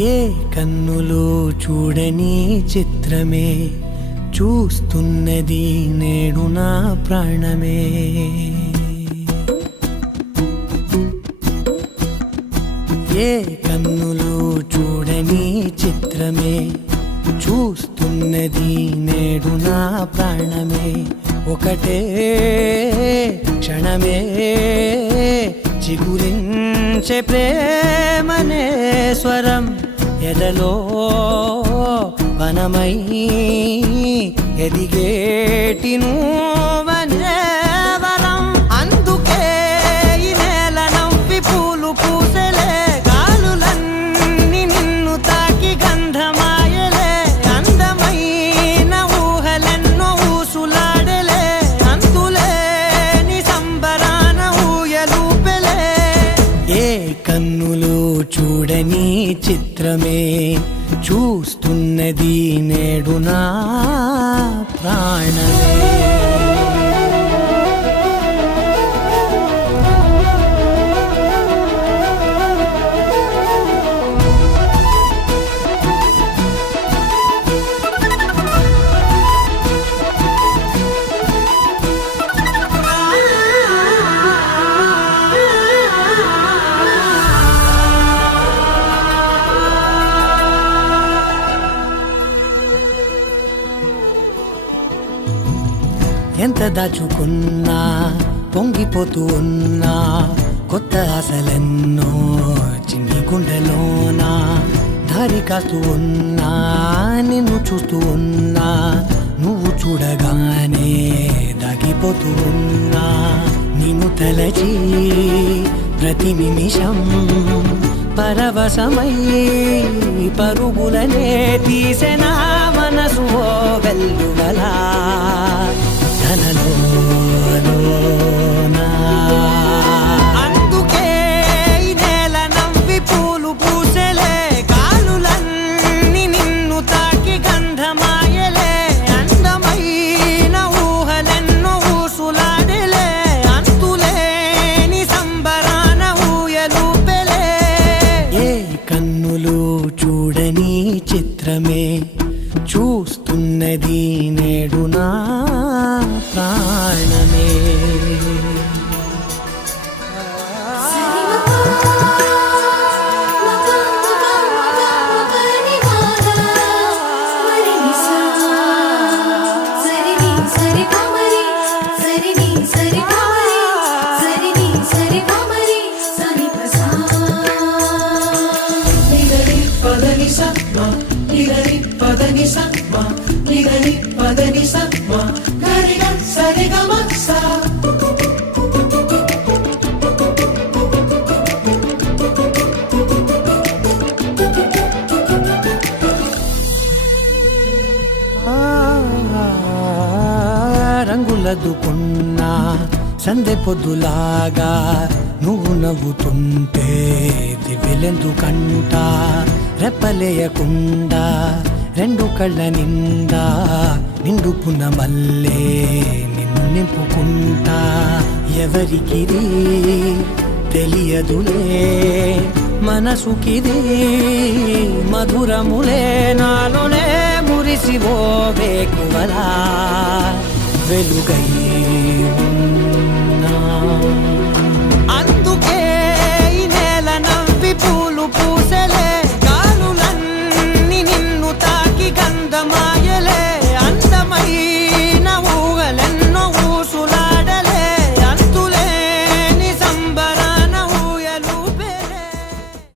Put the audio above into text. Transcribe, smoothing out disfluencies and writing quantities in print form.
ఏ కన్నులు చూడని చిత్రమే చూస్తున్నది నేడు నా ప్రాణమే. ఏ కన్నులు చూడని చిత్రమే చూస్తున్నది నేడు నా ప్రాణమే. ఒకటే క్షణమే చిగురించే ప్రేమనే స్వరం ఎదలో వనమై ఎదిగేటి నువ్వనే వరం. అందుకే ఈ నేల నవ్వి పూలు పూసెలే, గాలులన్నీ నిన్ను తాకి గంధమాయలే. అందమైన ఊహలెన్నో ఊసులాడలే, అంతులేని సంబరాన ఊయలూపెలే. ఏ కన్నులు చూడని చిత్రమే చూస్తున్నది నేడు నా ప్రాణమే. ఎంత దాచుకున్నా పొంగిపోతూ ఉన్నా, కొత్త ఆశలెన్నో చిన్ని గుండెలోనా. దారి కాస్తూ ఉన్నా, నిన్ను చూస్తూ ఉన్నా, నువ్వు చూడగానే దాగిపోతూ ఉన్నా. నిన్ను తలచి ప్రతి నిమిషం పరవశమై పరుగులనే తీసెనా మనసు ఓ వెల్లువలా. అందుకే ఈ నేల నవ్వి పూలు పూసెలే, గాలులన్నీ నిన్ను తాకి గంధమాయలే. అందమైన ఊహలెన్నో ఊసులాడలే, అంతులేని సంబరాన ఊయలూపెలే. ఏ కన్నులు చూడని చిత్రమే చూస్తున్నది నేడు నా ప్రాణమే. రంగులదుకున్నా సందె పొద్దులాగా నువ్వు నవ్వుతుంటే దివ్వెలెందుకంట. రెప్పలేయకుండా రెండు కళ్ళ నిండా నిండుకున్న మల్లే నిన్ను నింపుకుంటా. ఎవరికిది తెలియదులే మనసుకిది మధురములే, నాలోనే మురిసివో వేకువలా వెలుగై